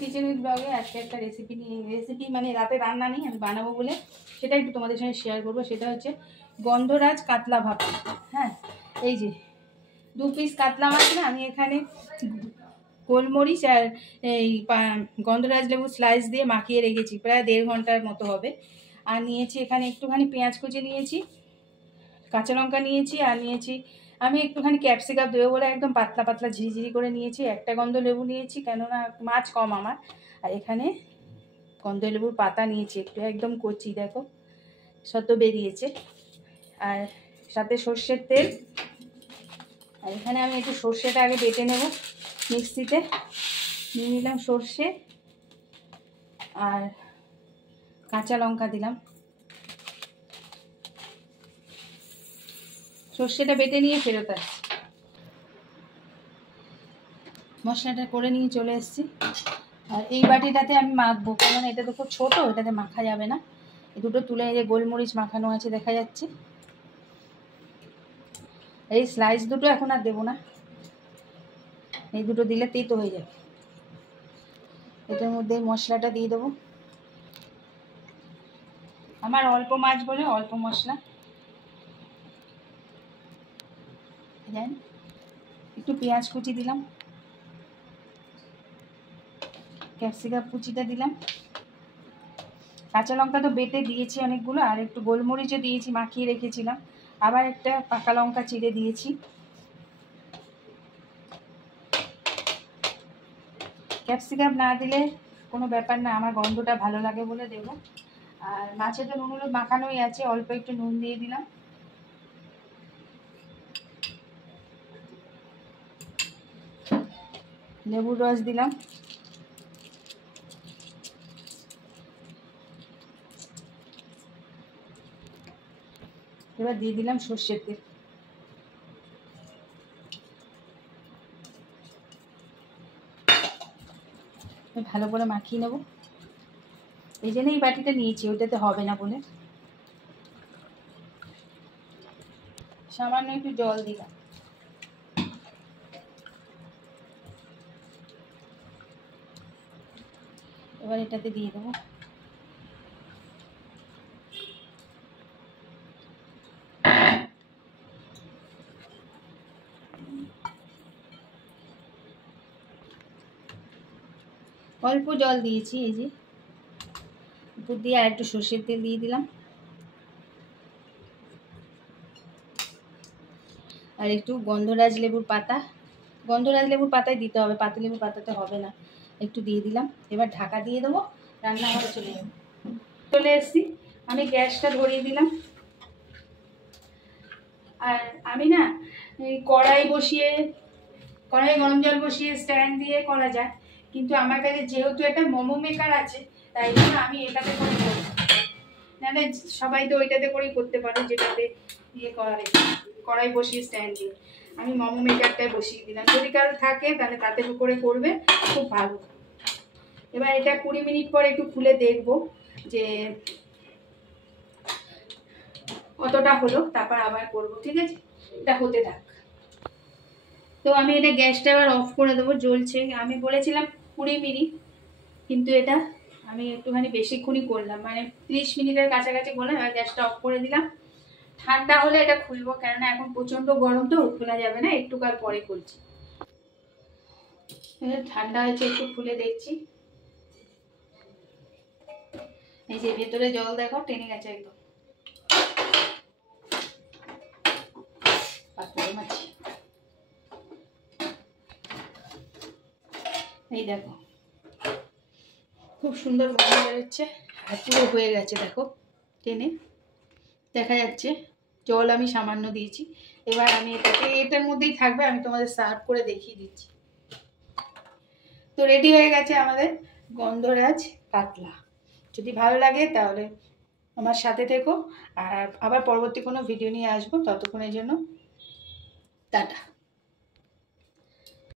Kitchen with ব্লগে আজকে একটা রেসিপি মানে রাতে রান্না নেই, আমি বানাবো বলে সেটা একটু তোমাদের সঙ্গে শেয়ার করবো। সেটা হচ্ছে গন্ধরাজ কাতলা ভাপা। হ্যাঁ, এই যে 2 পিস কাতলা মাছ না, আমি এখানে গোলমরিচ আর এই গন্ধরাজ লেবু স্লাইস দিয়ে মাখিয়ে রেখেছি, প্রায় 1.5 ঘন্টার মতো হবে। আর নিয়েছি এখানে একটুখানি পেঁয়াজ কুচি নিয়েছি, কাঁচা লঙ্কা নিয়েছি, আর নিয়েছি আমি একটুখানি ক্যাপসিকাম দেবো বলে একদম পাতলা পাতলা ঝিরিঝিরি করে নিয়েছি। একটা গন্ধ লেবু নিয়েছি, কেননা মাছ কম আমার। আর এখানে গন্ধ লেবুর পাতা নিয়েছি একটু, একদম কচি, দেখো সদ্য বেরিয়েছে। আর সাথে সর্ষের তেল। আর এখানে আমি একটু সর্ষেটা আগে বেটে নেব মিক্সিতে। নিয়ে নিলাম সর্ষে আর কাঁচা লঙ্কা দিলাম। সর্ষেটা বেটে নিয়ে ফেরত আসছি। মশলাটা করে নিয়ে চলে এসেছি। আর এই বাটিটাতে আমি মাখবো, কারণ এটা তো খুব ছোটো, এটাতে মাখা যাবে না। এই দুটো তুলে যে গোলমরিচ মাখানো আছে দেখা যাচ্ছে। এই স্লাইস দুটো এখন আর দেবো না, এই দুটো দিলে তেতো হয়ে যাবে। এটার মধ্যে মশলাটা দিয়ে দেবো। আমার অল্প মাছ বলে অল্প মশলা। দেন একটু পেঁয়াজ কুচি দিলাম, ক্যাপসিকাম কুচিটা দিলাম, কাঁচা লঙ্কা তো বেটে দিয়েছি অনেকগুলো, আর একটু গোলমরিচও দিয়েছি, মাখিয়ে রেখেছিলাম। আবার একটা পাকা লঙ্কা চিড়ে দিয়েছি। ক্যাপসিকাম না দিলে কোনো ব্যাপার না, আমার গন্ধটা ভালো লাগে বলে দেবো। আর মাছে তো নুন হলুদ মাখানোই আছে, অল্প একটু নুন দিয়ে দিলাম। লেবুর রস দিলাম। এবার দিয়ে দিলাম সর্ষের তেল। ভালো করে মাখিয়ে নেব। এই জন্য এই বাটিটা নিয়েছি, ওইটাতে হবে না বলে। সামান্য একটু জল দিলাম। এবার এটাতে দিয়ে দেবো। অল্প জল দিয়েছি, এই যে উপর দিয়ে আর একটু সর্ষের তেল দিয়ে দিলাম। আর একটু গন্ধরাজ লেবুর পাতা, গন্ধরাজ লেবুর পাতায় দিতে হবে, পাতি লেবুর পাতাতে হবে না, একটু দিয়ে দিলাম। এবার ঢাকা দিয়ে দেবো, রান্নাঘরে চলে যাবো। চলে এসেছি, আমি গ্যাসটা ধরিয়ে দিলাম। আর আমি না কড়াই গরম জল বসিয়ে স্ট্যান্ড দিয়ে করা যায়, কিন্তু আমার কাছে যেহেতু এটা মোমো মেকার আছে, তাই জন্য আমি এটাতে করে করব। নাহলে সবাই তো ওইটাতে করেই করতে পারে, যেটাতে কড়াই বসিয়ে স্ট্যান্ড দিয়ে। আমি মোমো মেকারটায় বসিয়ে দিলাম, যদি কারো থাকে তাহলে তাতে করে করবে, খুব ভালো। এবার এটা 20 মিনিট পর একটু খুলে দেখবো যে কতটা হলো, তারপর আবার করব, ঠিক আছে? এটা হতে থাক। তো আমি এটা গ্যাসটা এবার অফ করে দেবো, জ্বলছে। আমি বলেছিলাম 20 মিনিট, কিন্তু এটা আমি একটুখানি বেশিক্ষণই করলাম, মানে 30 মিনিটের কাছাকাছি করলাম। এবার গ্যাসটা অফ করে দিলাম। ঠান্ডা হলে এটা খুলবো, কেননা এখন প্রচণ্ড গরম তো, খোলা যাবে না, একটু কাল পরে খুলছি। ঠান্ডা হয়েছে, একটু খুলে দেখছি। এই যে ভেতরে জল দেখো টেনে গেছে একদম। এই দেখো খুব সুন্দর গন্ধ বেরোচ্ছে, আর পুরো হয়ে গেছে দেখো, টেনে দেখা যাচ্ছে। জল আমি সামান্য দিয়েছি। এবার আমি এটার মধ্যেই থাকবে, আমি তোমাদের সার্ভ করে দেখিয়ে দিচ্ছি। তো রেডি হয়ে গেছে আমাদের গন্ধরাজ কাতলা। যদি ভালো লাগে তাহলে আমার সাথে থেকো, আর আবার পরবর্তী কোনো ভিডিও নিয়ে আসবো। ততক্ষণের জন্য টাটা।